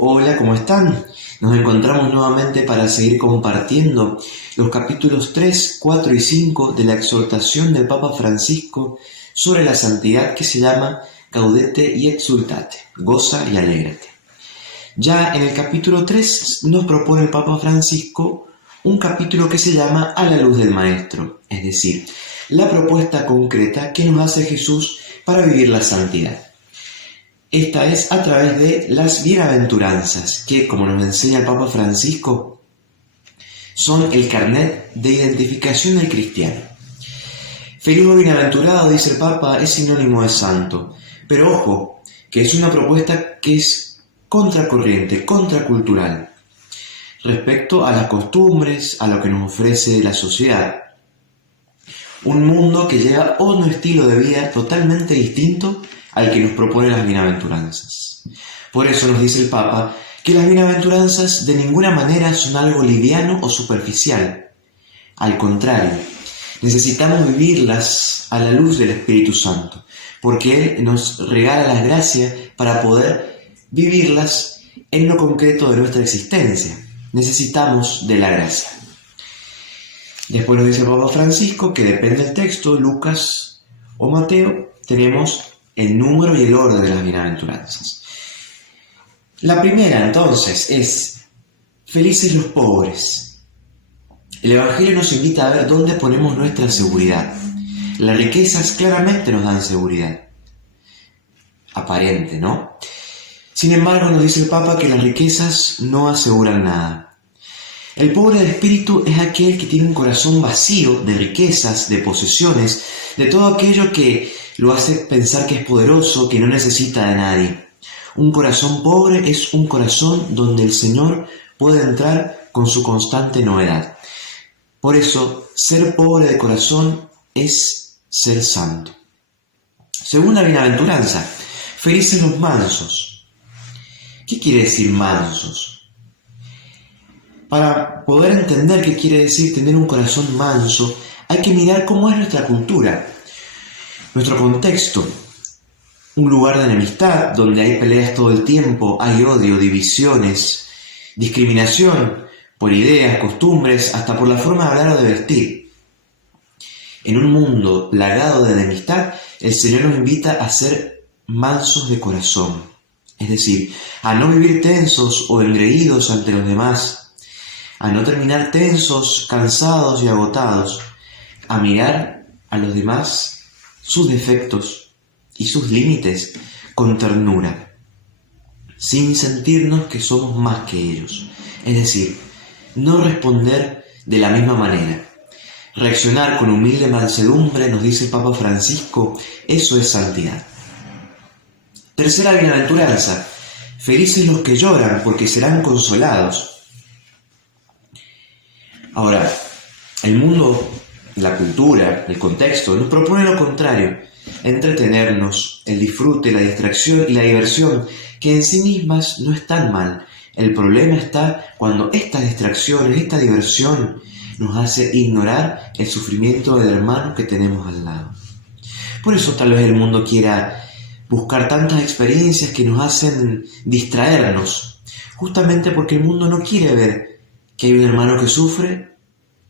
Hola, ¿cómo están? Nos encontramos nuevamente para seguir compartiendo los capítulos 3, 4 y 5 de la exhortación del Papa Francisco sobre la santidad que se llama Gaudete y Exultate, goza y alégrate. Ya en el capítulo 3 nos propone el Papa Francisco un capítulo que se llama A la luz del Maestro, es decir, la propuesta concreta que nos hace Jesús para vivir la santidad. Esta es a través de las bienaventuranzas, que, como nos enseña el Papa Francisco, son el carnet de identificación del cristiano. Feliz o bienaventurado, dice el Papa, es sinónimo de santo, pero ojo, que es una propuesta que es contracorriente, contracultural, respecto a las costumbres, a lo que nos ofrece la sociedad. Un mundo que lleva un estilo de vida totalmente distinto al que nos propone las bienaventuranzas. Por eso nos dice el Papa que las bienaventuranzas de ninguna manera son algo liviano o superficial. Al contrario, necesitamos vivirlas a la luz del Espíritu Santo, porque Él nos regala las gracias para poder vivirlas en lo concreto de nuestra existencia. Necesitamos de la gracia. Después nos dice el Papa Francisco que depende del texto, Lucas o Mateo, tenemos el número y el orden de las bienaventuranzas. La primera, entonces, es felices los pobres. El Evangelio nos invita a ver dónde ponemos nuestra seguridad. Las riquezas claramente nos dan seguridad. Aparente, ¿no? Sin embargo, nos dice el Papa que las riquezas no aseguran nada. El pobre de espíritu es aquel que tiene un corazón vacío de riquezas, de posesiones, de todo aquello que lo hace pensar que es poderoso, que no necesita de nadie. Un corazón pobre es un corazón donde el Señor puede entrar con su constante novedad. Por eso, ser pobre de corazón es ser santo. Segunda bienaventuranza, felices los mansos. ¿Qué quiere decir mansos? Para poder entender qué quiere decir tener un corazón manso, hay que mirar cómo es nuestra cultura. Nuestro contexto, un lugar de enemistad donde hay peleas todo el tiempo, hay odio, divisiones, discriminación por ideas, costumbres, hasta por la forma de hablar o de vestir. En un mundo plagado de enemistad, el Señor nos invita a ser mansos de corazón, es decir, a no vivir tensos o engreídos ante los demás, a no terminar tensos, cansados y agotados, a mirar a los demás sus defectos y sus límites con ternura, sin sentirnos que somos más que ellos. Es decir, no responder de la misma manera. Reaccionar con humilde mansedumbre, nos dice el Papa Francisco, eso es santidad. Tercera bienaventuranza, felices los que lloran porque serán consolados. Ahora, el mundo, la cultura, el contexto, nos propone lo contrario, entretenernos, el disfrute, la distracción y la diversión, que en sí mismas no están mal. El problema está cuando estas distracciones, esta diversión, nos hace ignorar el sufrimiento del hermano que tenemos al lado. Por eso tal vez el mundo quiera buscar tantas experiencias que nos hacen distraernos, justamente porque el mundo no quiere ver que hay un hermano que sufre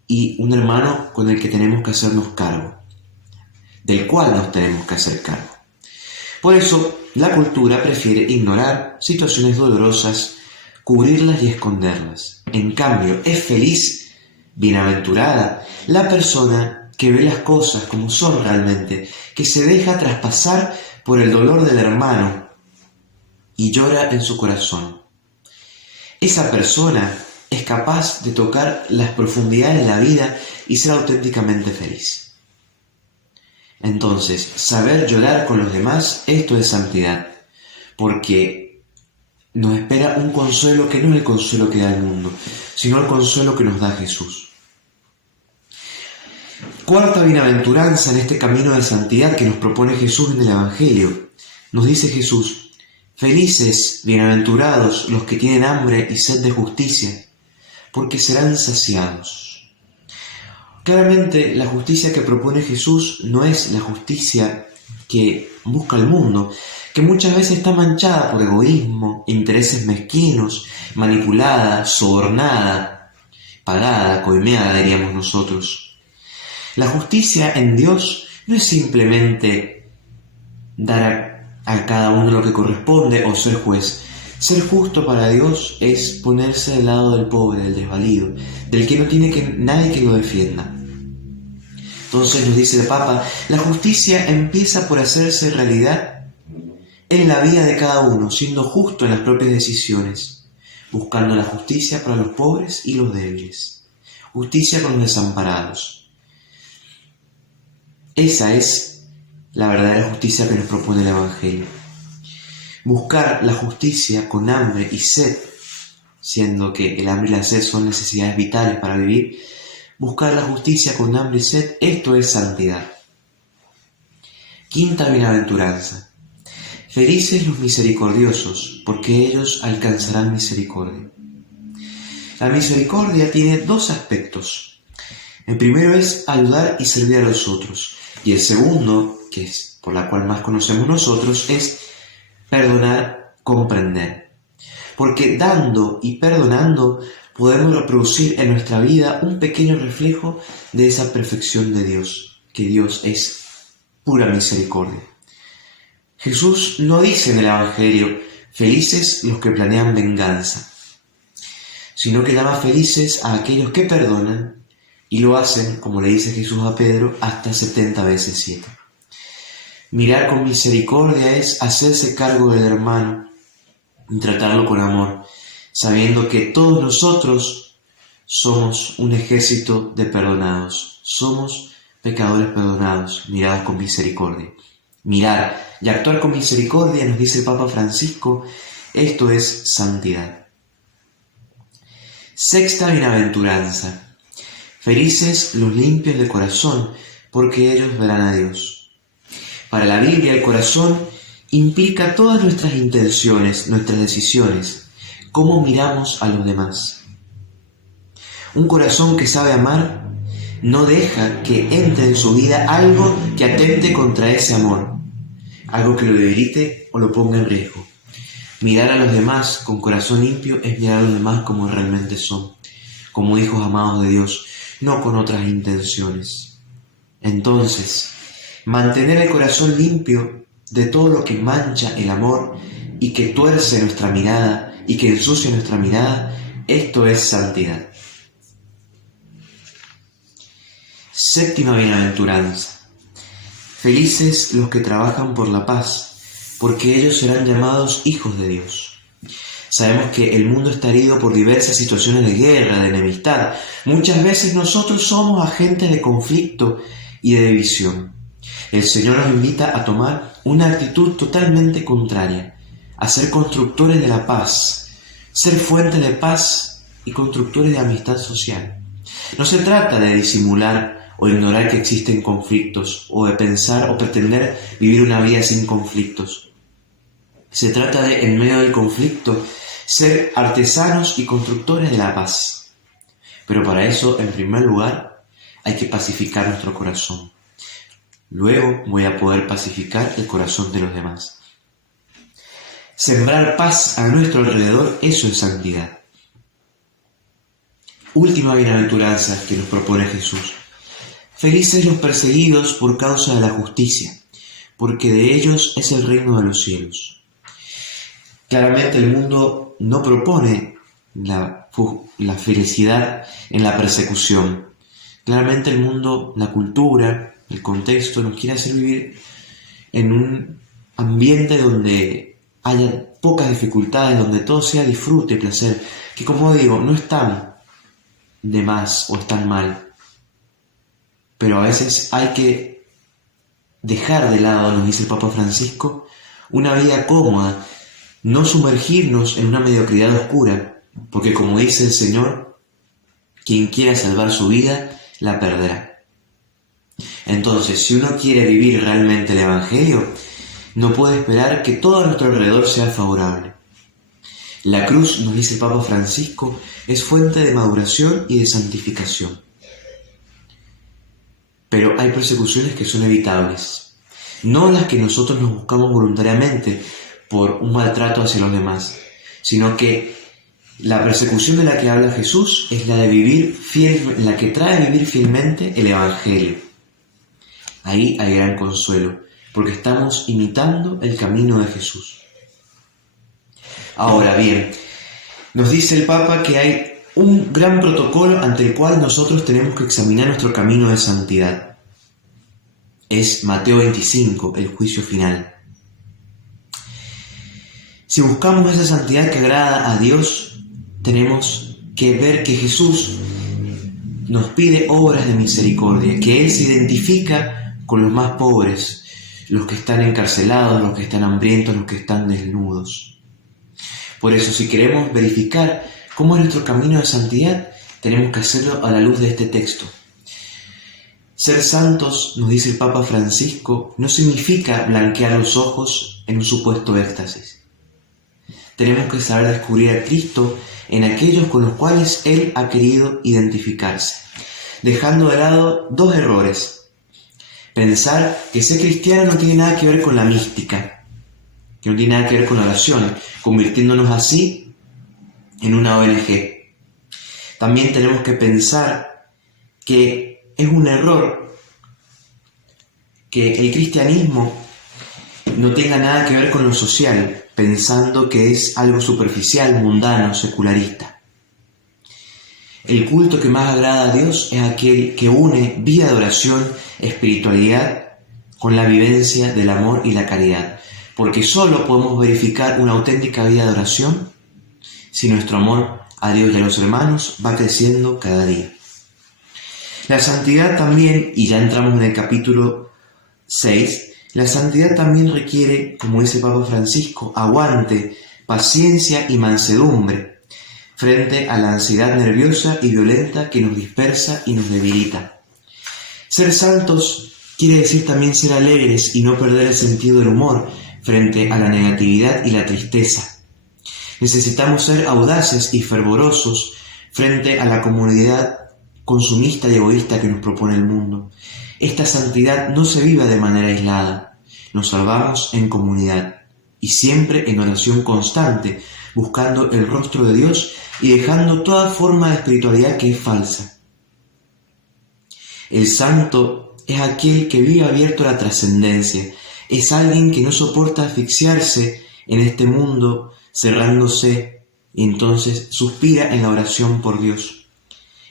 y un hermano con el que tenemos que hacernos cargo, del cual nos tenemos que hacer cargo. Por eso, la cultura prefiere ignorar situaciones dolorosas, cubrirlas y esconderlas. En cambio, es feliz, bienaventurada, la persona que ve las cosas como son realmente, que se deja traspasar por el dolor del hermano y llora en su corazón. Esa persona es capaz de tocar las profundidades de la vida y ser auténticamente feliz. Entonces, saber llorar con los demás, esto es santidad, porque nos espera un consuelo que no es el consuelo que da el mundo, sino el consuelo que nos da Jesús. Cuarta bienaventuranza en este camino de santidad que nos propone Jesús en el Evangelio. Nos dice Jesús, felices, bienaventurados los que tienen hambre y sed de justicia, porque serán saciados. Claramente, la justicia que propone Jesús no es la justicia que busca el mundo, que muchas veces está manchada por egoísmo, intereses mezquinos, manipulada, sobornada, pagada, coimeada, diríamos nosotros. La justicia en Dios no es simplemente dar a cada uno lo que corresponde o ser juez. Ser justo para Dios es ponerse del lado del pobre, del desvalido, del que no tiene nadie que lo defienda. Entonces nos dice el Papa, la justicia empieza por hacerse realidad en la vida de cada uno, siendo justo en las propias decisiones, buscando la justicia para los pobres y los débiles, justicia con los desamparados. Esa es la verdadera justicia que nos propone el Evangelio. Buscar la justicia con hambre y sed, siendo que el hambre y la sed son necesidades vitales para vivir. Buscar la justicia con hambre y sed, esto es santidad. Quinta bienaventuranza. Felices los misericordiosos, porque ellos alcanzarán misericordia. La misericordia tiene dos aspectos. El primero es ayudar y servir a los otros. Y el segundo, que es por la cual más conocemos nosotros, es perdonar, comprender. Porque dando y perdonando podemos reproducir en nuestra vida un pequeño reflejo de esa perfección de Dios, que Dios es pura misericordia. Jesús no dice en el Evangelio, felices los que planean venganza, sino que llama felices a aquellos que perdonan y lo hacen, como le dice Jesús a Pedro, hasta 70 veces 7. Mirar con misericordia es hacerse cargo del hermano y tratarlo con amor, sabiendo que todos nosotros somos un ejército de perdonados, somos pecadores perdonados, mirados con misericordia. Mirar y actuar con misericordia, nos dice el Papa Francisco, esto es santidad. Sexta bienaventuranza. Felices los limpios de corazón, porque ellos verán a Dios. Para la Biblia, el corazón implica todas nuestras intenciones, nuestras decisiones, cómo miramos a los demás. Un corazón que sabe amar no deja que entre en su vida algo que atente contra ese amor, algo que lo debilite o lo ponga en riesgo. Mirar a los demás con corazón limpio es mirar a los demás como realmente son, como hijos amados de Dios, no con otras intenciones. Entonces, mantener el corazón limpio de todo lo que mancha el amor y que tuerce nuestra mirada y que ensucia nuestra mirada, esto es santidad. Séptima bienaventuranza. Felices los que trabajan por la paz, porque ellos serán llamados hijos de Dios. Sabemos que el mundo está herido por diversas situaciones de guerra, de enemistad. Muchas veces nosotros somos agentes de conflicto y de división. El Señor nos invita a tomar una actitud totalmente contraria, a ser constructores de la paz, ser fuentes de paz y constructores de amistad social. No se trata de disimular o ignorar que existen conflictos, o de pensar o pretender vivir una vida sin conflictos. Se trata de, en medio del conflicto, ser artesanos y constructores de la paz. Pero para eso, en primer lugar, hay que pacificar nuestro corazón. Luego voy a poder pacificar el corazón de los demás. Sembrar paz a nuestro alrededor, eso es santidad. Última bienaventuranza que nos propone Jesús. Felices los perseguidos por causa de la justicia, porque de ellos es el reino de los cielos. Claramente el mundo no propone la felicidad en la persecución. Claramente el mundo, la cultura, el contexto nos quiere hacer vivir en un ambiente donde haya pocas dificultades, donde todo sea disfrute, placer, que como digo, no están de más o están mal. Pero a veces hay que dejar de lado, nos dice el Papa Francisco, una vida cómoda, no sumergirnos en una mediocridad oscura, porque como dice el Señor, quien quiera salvar su vida, la perderá. Entonces, si uno quiere vivir realmente el Evangelio, no puede esperar que todo a nuestro alrededor sea favorable. La cruz, nos dice el Papa Francisco, es fuente de maduración y de santificación. Pero hay persecuciones que son evitables. no las que nosotros nos buscamos voluntariamente por un maltrato hacia los demás, sino que la persecución de la que habla Jesús es la de vivir fiel, la que trae a vivir fielmente el Evangelio. Ahí hay gran consuelo, porque estamos imitando el camino de Jesús. Ahora bien, nos dice el Papa que hay un gran protocolo ante el cual nosotros tenemos que examinar nuestro camino de santidad. Es Mateo 25, el juicio final. Si buscamos esa santidad que agrada a Dios, tenemos que ver que Jesús nos pide obras de misericordia, que Él se identifica con los más pobres, los que están encarcelados, los que están hambrientos, los que están desnudos. Por eso, si queremos verificar cómo es nuestro camino de santidad, tenemos que hacerlo a la luz de este texto. Ser santos, nos dice el Papa Francisco, no significa blanquear los ojos en un supuesto éxtasis. Tenemos que saber descubrir a Cristo en aquellos con los cuales Él ha querido identificarse, dejando de lado dos errores. Pensar que ser cristiano no tiene nada que ver con la mística, que no tiene nada que ver con la oración, convirtiéndonos así en una ONG. También tenemos que pensar que es un error que el cristianismo no tenga nada que ver con lo social, pensando que es algo superficial, mundano, secularista. El culto que más agrada a Dios es aquel que une vida de oración, espiritualidad, con la vivencia del amor y la caridad, porque solo podemos verificar una auténtica vida de oración si nuestro amor a Dios y a los hermanos va creciendo cada día. La santidad también, y ya entramos en el capítulo 6, la santidad también requiere, como dice Papa Francisco, aguante, paciencia y mansedumbre frente a la ansiedad nerviosa y violenta que nos dispersa y nos debilita. Ser santos quiere decir también ser alegres y no perder el sentido del humor frente a la negatividad y la tristeza. Necesitamos ser audaces y fervorosos frente a la comodidad consumista y egoísta que nos propone el mundo. Esta santidad no se vive de manera aislada, nos salvamos en comunidad y siempre en oración constante, buscando el rostro de Dios y dejando toda forma de espiritualidad que es falsa. El santo es aquel que vive abierto a la trascendencia, es alguien que no soporta asfixiarse en este mundo cerrándose y entonces suspira en la oración por Dios.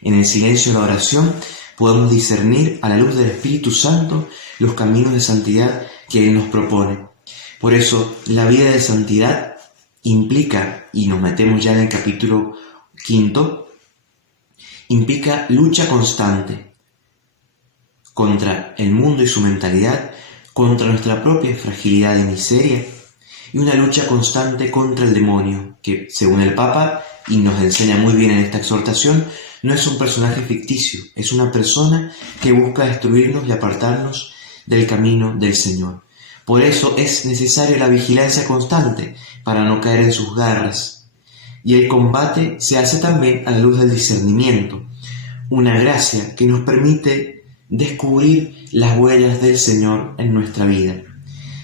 En el silencio de la oración podemos discernir a la luz del Espíritu Santo los caminos de santidad que Él nos propone. Por eso, la vida de santidad implica, y nos metemos ya en el capítulo 5, implica lucha constante contra el mundo y su mentalidad, contra nuestra propia fragilidad y miseria, y una lucha constante contra el demonio, que según el Papa, y nos enseña muy bien en esta exhortación, no es un personaje ficticio, es una persona que busca destruirnos y apartarnos del camino del Señor. Por eso es necesaria la vigilancia constante para no caer en sus garras. Y el combate se hace también a la luz del discernimiento, una gracia que nos permite descubrir las huellas del Señor en nuestra vida.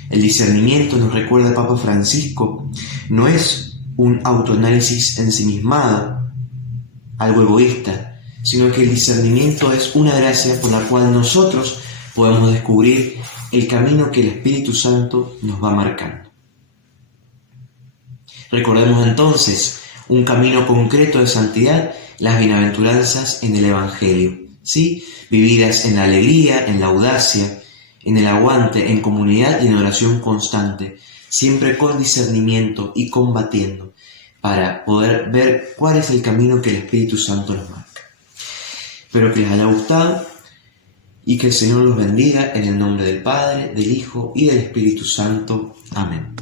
El discernimiento, nos recuerda el Papa Francisco, no es un autoanálisis ensimismado, algo egoísta, sino que el discernimiento es una gracia por la cual nosotros podemos descubrir el camino que el Espíritu Santo nos va marcando. Recordemos entonces un camino concreto de santidad, las bienaventuranzas en el Evangelio, ¿sí? Vividas en la alegría, en la audacia, en el aguante, en comunidad y en oración constante, siempre con discernimiento y combatiendo, para poder ver cuál es el camino que el Espíritu Santo nos marca. Espero que les haya gustado y que el Señor los bendiga en el nombre del Padre, del Hijo y del Espíritu Santo. Amén.